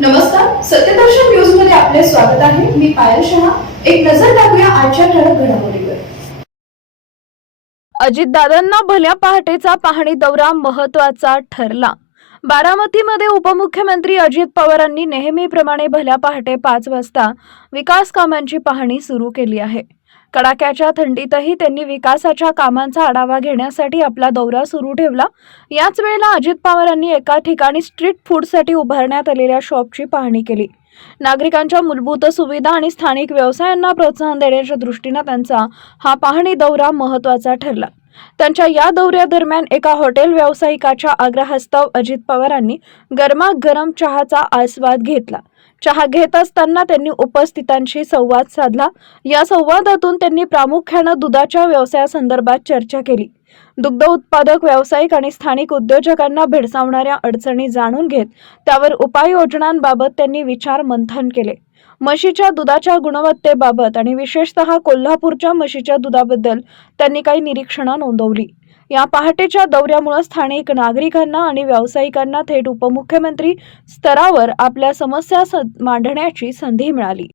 नमस्कार, सत्यदर्शन न्यूज मध्ये आपले स्वागत आहे. मी पायल शहा. एक नजर टाकूया आजच्या ठळक घडामोडीवर. अजितदादांना भल्या पहाटेचा पाहणी दौरा महत्त्वाचा ठरला. बारामतीमध्ये उपमुख्यमंत्री अजित पवारांनी नेहमीप्रमाणे भल्या पहाटे 5 वाजता विकास कामांची पाहणी सुरू केली आहे. कडाक्याच्या थंडीतही त्यांनी विकासाच्या कामांचा आढावा घेण्यासाठी आपला दौरा सुरू ठेवला. याच वेळेला अजित पवारांनी एका ठिकाणी स्ट्रीट फूडसाठी उभारण्यात आलेल्या शॉपची पाहणी केली. नागरिकांच्या मूलभूत सुविधा आणि स्थानिक व्यवसायांना प्रोत्साहन देण्याच्या दृष्टीने त्यांचा हा पाहणी दौरा महत्त्वाचा ठरला. त्यांच्या या दौऱ्यादरम्यान एका हॉटेल व्यावसायिकाच्या आग्रहास्तव अजित पवारांनी गरमागरम चहाचा आस्वाद घेतला. चहा घेत असताना त्यांनी उपस्थितांशी संवाद साधला. या संवादातून त्यांनी प्रामुख्याने दुधाच्या व्यवसायासंदर्भात चर्चा केली. दुग्ध उत्पादक व्यावसायिक आणि स्थानिक उद्योजकांना भेडसावणाऱ्या अडचणी जाणून घेत त्यावर उपाययोजनांबाबत त्यांनी विचार मंथन केले. म्हशीच्या दुधाच्या गुणवत्तेबाबत आणि विशेषतः कोल्हापूरच्या म्हशीच्या दुधाबद्दल त्यांनी काही निरीक्षणं नोंदवली. या पहाटेच्या दौऱ्यामुळे स्थानिक नागरिकांना आणि व्यावसायिकांना थेट उपमुख्यमंत्री स्तरावर आपल्या समस्या मांडण्याची संधी मिळाली.